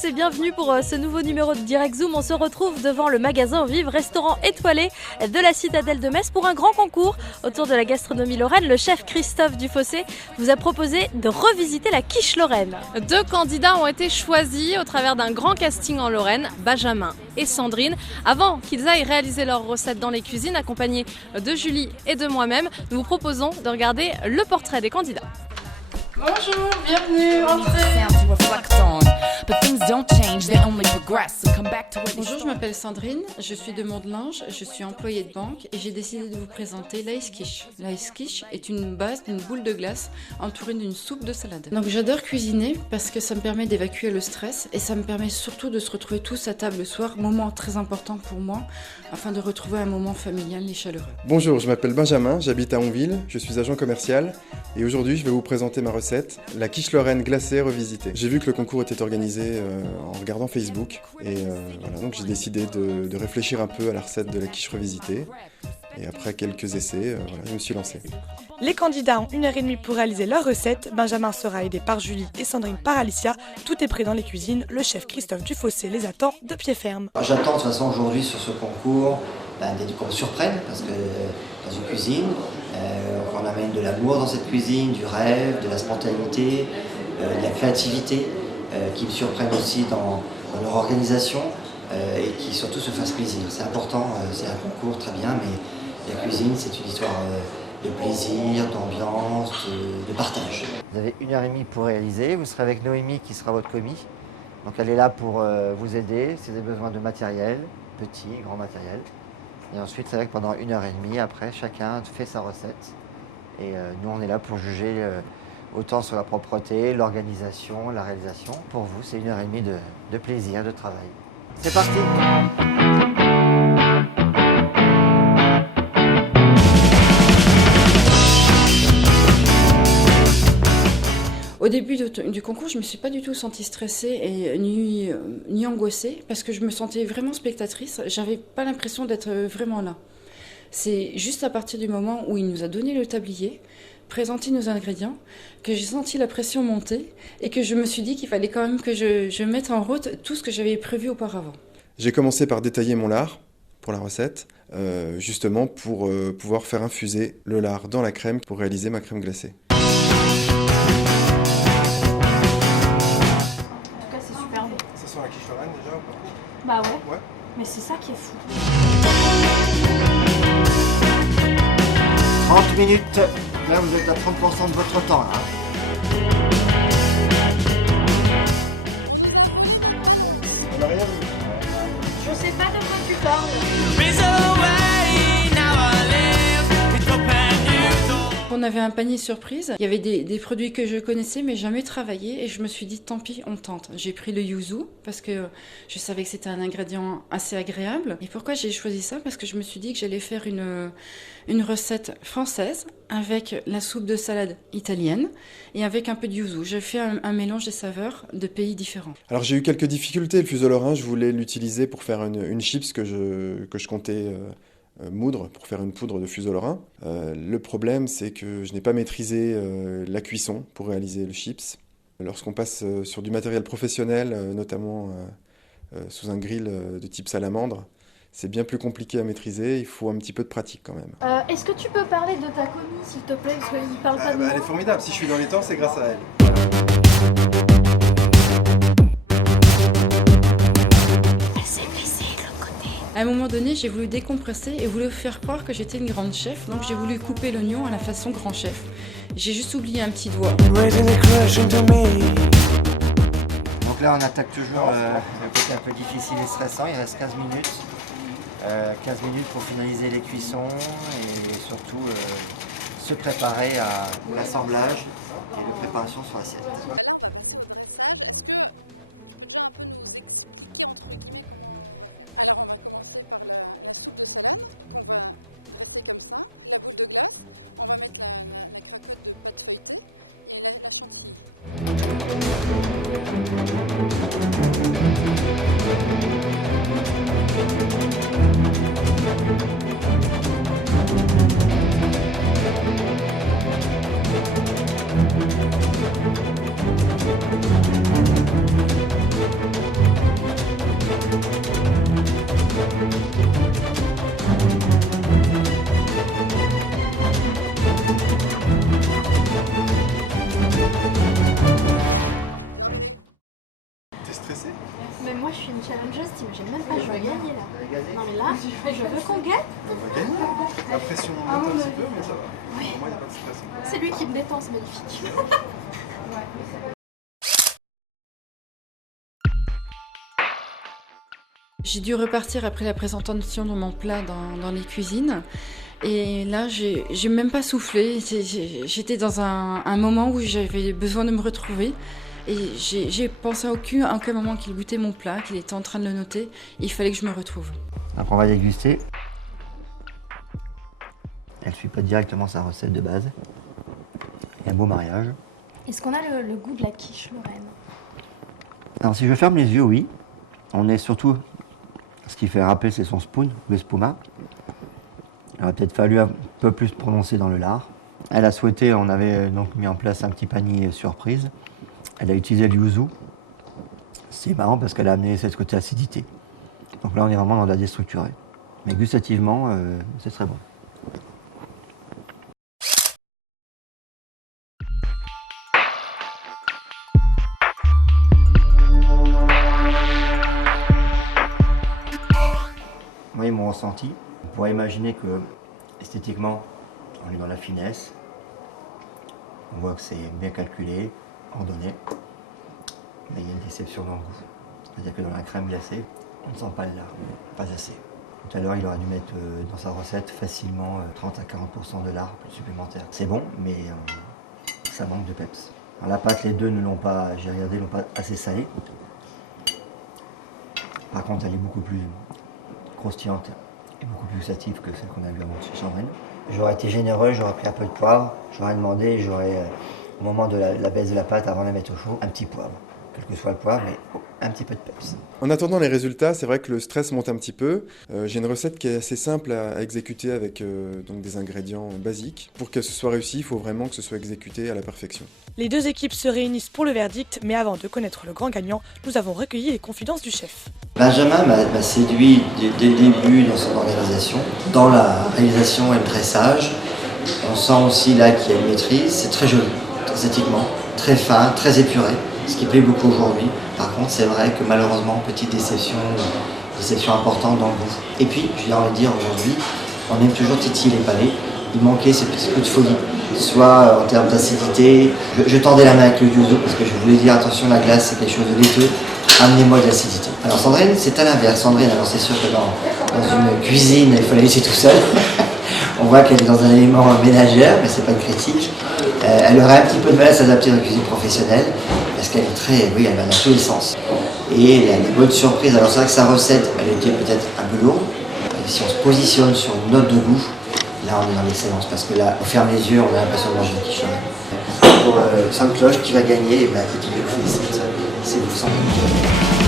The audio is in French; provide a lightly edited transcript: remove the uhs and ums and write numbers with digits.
tous et bienvenue pour ce nouveau numéro de Direct Zoom. On se retrouve devant le magasin Vive, restaurant étoilé de la citadelle de Metz pour un grand concours autour de la gastronomie lorraine. Le chef Christophe Dufossé vous a proposé de revisiter la quiche lorraine. 2 candidats ont été choisis au travers d'un grand casting en Lorraine, Benjamin et Sandrine. Avant qu'ils aillent réaliser leurs recettes dans les cuisines, accompagnés de Julie et de moi-même, nous vous proposons de regarder le portrait des candidats. Bonjour, bienvenue, entrez. Bonjour, je m'appelle Sandrine, je suis de Mont-de-Lange, je suis employée de banque et j'ai décidé de vous présenter l'ice quiche. L'ice quiche est une base d'une boule de glace entourée d'une soupe de salade. Donc j'adore cuisiner parce que ça me permet d'évacuer le stress et ça me permet surtout de se retrouver tous à table le soir, moment très important pour moi, afin de retrouver un moment familial et chaleureux. Bonjour, je m'appelle Benjamin, j'habite à Onville, je suis agent commercial et aujourd'hui je vais vous présenter ma recette, la quiche lorraine glacée revisitée. J'ai vu que le concours était organisé en regardant Facebook et voilà, donc j'ai décidé de réfléchir un peu à la recette de la quiche revisitée et après quelques essais, voilà, je me suis lancé. Les candidats ont 1h30 pour réaliser leur recette. Benjamin sera aidé par Julie et Sandrine par Alicia. Tout est prêt dans les cuisines. Le chef Christophe Dufossé les attend de pied ferme. J'attends de toute façon aujourd'hui sur ce concours qu'on me surprenne parce que dans une cuisine, on amène de l'amour dans cette cuisine, du rêve, de la spontanéité, de la créativité, qui me surprennent aussi dans leur organisation et qui surtout se fassent plaisir. C'est important, c'est un concours très bien, mais la cuisine c'est une histoire de plaisir, d'ambiance, de partage. Vous avez 1h30 pour réaliser, vous serez avec Noémie qui sera votre commis. Donc elle est là pour vous aider si vous avez besoin de matériel, petit, grand matériel. Et ensuite c'est vrai que pendant 1h30, après chacun fait sa recette. Et nous on est là pour juger autant sur la propreté, l'organisation, la réalisation. Pour vous c'est 1h30 de plaisir, de travail. C'est parti! Au début du concours, je ne me suis pas du tout sentie stressée et ni angoissée parce que je me sentais vraiment spectatrice. J'avais pas l'impression d'être vraiment là. C'est juste à partir du moment où il nous a donné le tablier, présenté nos ingrédients, que j'ai senti la pression monter et que je me suis dit qu'il fallait quand même que je mette en route tout ce que j'avais prévu auparavant. J'ai commencé par détailler mon lard pour la recette, justement pour pouvoir faire infuser le lard dans la crème pour réaliser ma crème glacée. C'est sur la quiche lorraine déjà ou pas? Bah ouais. Ouais. Mais c'est ça qui est fou. 30 minutes, là vous êtes à 30% de votre temps. Hein. On a rien vu. Je sais pas de quoi tu parles. On avait un panier surprise, il y avait des produits que je connaissais mais jamais travaillés et je me suis dit tant pis, on tente. J'ai pris le yuzu parce que je savais que c'était un ingrédient assez agréable. Et pourquoi j'ai choisi ça? Parce que je me suis dit que j'allais faire une recette française avec la soupe de salade italienne et avec un peu de yuzu. J'ai fait un mélange des saveurs de pays différents. Alors j'ai eu quelques difficultés, le fuseau lorrain, je voulais l'utiliser pour faire une chips que je comptais moudre pour faire une poudre de fuseau lorrain. Le problème c'est que je n'ai pas maîtrisé la cuisson pour réaliser le chips. Lorsqu'on passe sur du matériel professionnel, notamment sous un grill de type salamandre, c'est bien plus compliqué à maîtriser, il faut un petit peu de pratique quand même. Est-ce que tu peux parler de ta commis s'il te plaît, parce qu'il parle pas de moi. Elle est formidable, si je suis dans les temps c'est grâce à elle. À un moment donné, j'ai voulu décompresser et voulu faire croire que j'étais une grande chef, donc j'ai voulu couper l'oignon à la façon grand chef. J'ai juste oublié un petit doigt. Donc là on attaque toujours le côté un peu difficile et stressant, il reste 15 minutes. 15 minutes pour finaliser les cuissons et surtout se préparer à l'assemblage et la préparation sur l'assiette. On va gagner. La pression monte un petit peu, mais ça va. Pour moi, il n'y a pas de stress. C'est lui qui me détend, c'est magnifique. J'ai dû repartir après la présentation de mon plat dans les cuisines. Et là, j'ai même pas soufflé. J'étais dans un moment où j'avais besoin de me retrouver. Et j'ai pensé à aucun moment qu'il goûtait mon plat, qu'il était en train de le noter. Il fallait que je me retrouve. Donc on va déguster. Elle ne suit pas directement sa recette de base. Il y a un beau mariage. Est-ce qu'on a le goût de la quiche lorraine? Alors si je ferme les yeux, oui. On est surtout... Ce qui fait râper, c'est son spoon, le spuma. Il aurait peut-être fallu un peu plus prononcer dans le lard. Elle a souhaité, on avait donc mis en place un petit panier surprise. Elle a utilisé le yuzu. C'est marrant parce qu'elle a amené cette côté acidité. Donc là, on est vraiment dans la déstructurée. Mais gustativement, c'est très bon. Moi, mon ressenti, on pourrait imaginer que esthétiquement, on est dans la finesse. On voit que c'est bien calculé, ordonné. Mais il y a une déception dans le goût. C'est-à-dire que dans la crème glacée, on ne sent pas le lard, pas assez. Tout à l'heure, il aurait dû mettre dans sa recette facilement 30 à 40% de lard supplémentaire. C'est bon, mais ça manque de peps. Alors, la pâte, les deux ne l'ont pas, j'ai regardé, l'ont pas assez salée. Par contre, elle est beaucoup plus croustillante et beaucoup plus gustative que celle qu'on a vue avant chez Sandrine. J'aurais été généreux, j'aurais pris un peu de poivre, j'aurais demandé, au moment de la baisse de la pâte, avant de la mettre au chaud, un petit poivre. Quel que soit le poivre, mais un petit peu de peps. En attendant les résultats, c'est vrai que le stress monte un petit peu. J'ai une recette qui est assez simple à exécuter avec donc des ingrédients basiques. Pour que ce soit réussi, il faut vraiment que ce soit exécuté à la perfection. Les deux équipes se réunissent pour le verdict, mais avant de connaître le grand gagnant, nous avons recueilli les confidences du chef. Benjamin m'a séduit dès le début dans son organisation, dans la réalisation et le dressage. On sent aussi là qu'il y a une maîtrise, c'est très joli, esthétiquement, très fin, très épuré, ce qui plaît beaucoup aujourd'hui. Par contre, c'est vrai que malheureusement, petite déception importante dans le goût. Et puis, je viens envie de dire aujourd'hui, on aime toujours titiller les palais. Il manquait ce petit coup de folie, soit en termes d'acidité. Je tendais la main avec le yuzu parce que je voulais dire attention, la glace c'est quelque chose de laiteux, amenez-moi de l'acidité. Alors Sandrine, c'est à l'inverse. Sandrine, alors c'est sûr que dans une cuisine, il faut la laisser tout seul. On voit qu'elle est dans un élément ménagère, mais c'est pas une critique. Elle aurait un petit peu de mal à s'adapter dans la cuisine professionnelle, parce qu'elle est très, oui, elle va dans tous les sens. Et elle a des bonnes surprises. Alors c'est vrai que sa recette, elle était peut-être un peu lourde. Et si on se positionne sur une note de goût, là on est dans l'excellence, parce que là, on ferme les yeux, on a l'impression de manger une quiche lorraine. Pour Sainte-Cloche qui va gagner, et ben, écoutez, c'est vous sans doute.